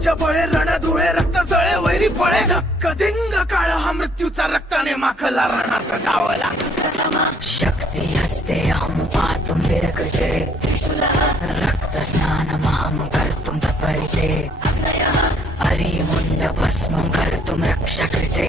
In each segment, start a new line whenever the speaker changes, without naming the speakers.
ध्वजा
बळे रणधुळे रक्त जळे वैरी पळे. कदिंग काळ हा मृत्यूचा रक्ताने माखला रणात गावला
शक्ती हस्ते अहम पातुम रक्त स्नान माम करतुम तपरिते हरी मुंड भस्म करतुम रक्षा कृते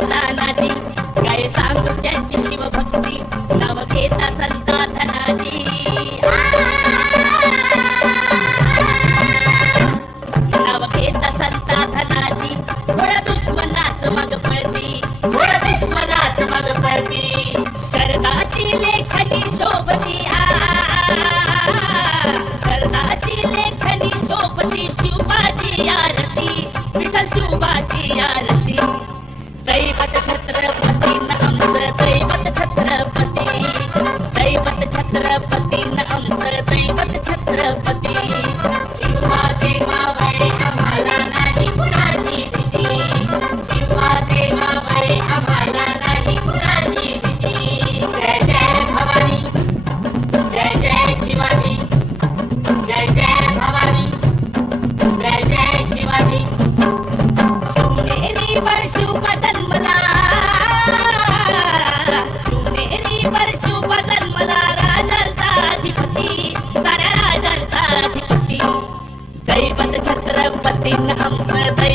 शूर Latin America.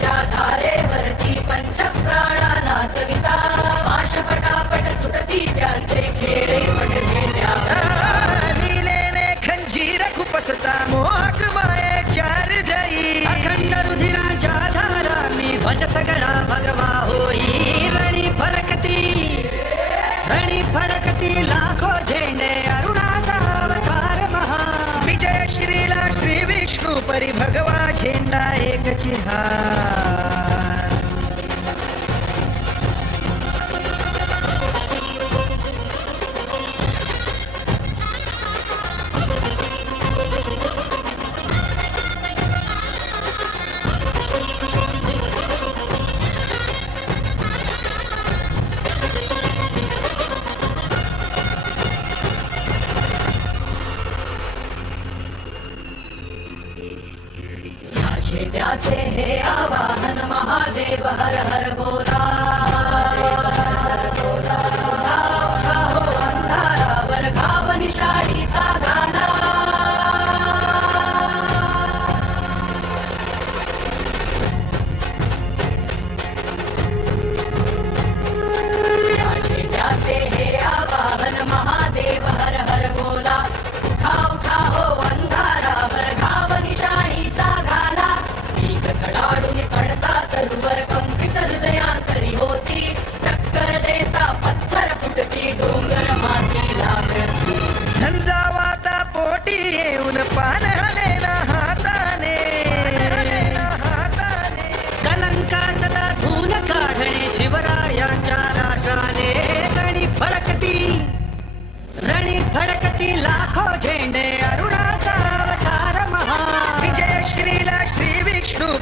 तलवारीच्या धारेवरती पंच प्राणा नाचविता पाश पटापट तुटती त्यांचे खेळे म्हणजे झेंड्यावर
लीलेने खंजीर खुपसता मोहक मायेच्या हृदयी अखंड रुधिराच्या धारा मी ध्वज सगळा भगवा होई रणी फडकती रणी फडकती लाखो झेंडे अरुणाचा अवतार महा विजय श्रीला श्री विष्णू परी भगवा झेंडा
एक चिहा महादेव हर हर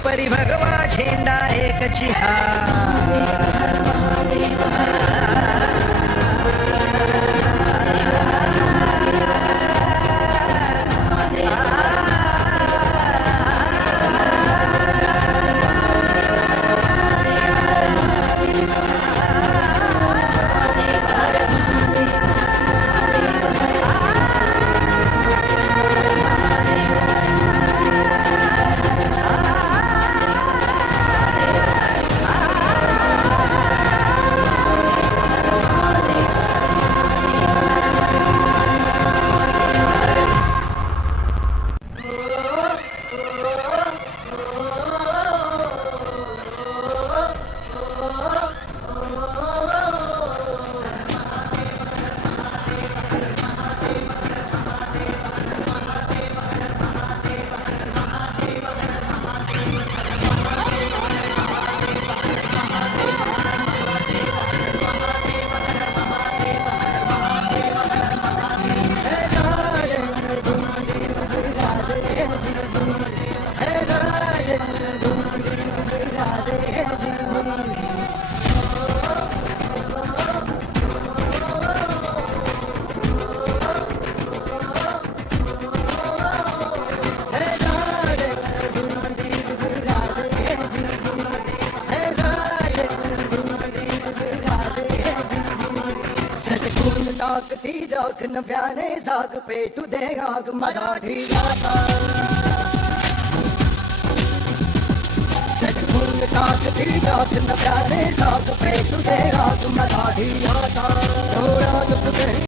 परी भगवा झेंडा एकची हा टाकती राख नव्याने साग पेटू दे आग मराठी सटकून टाकती राख नव्याने साग पेटू दे आग मराठी थोडा दुख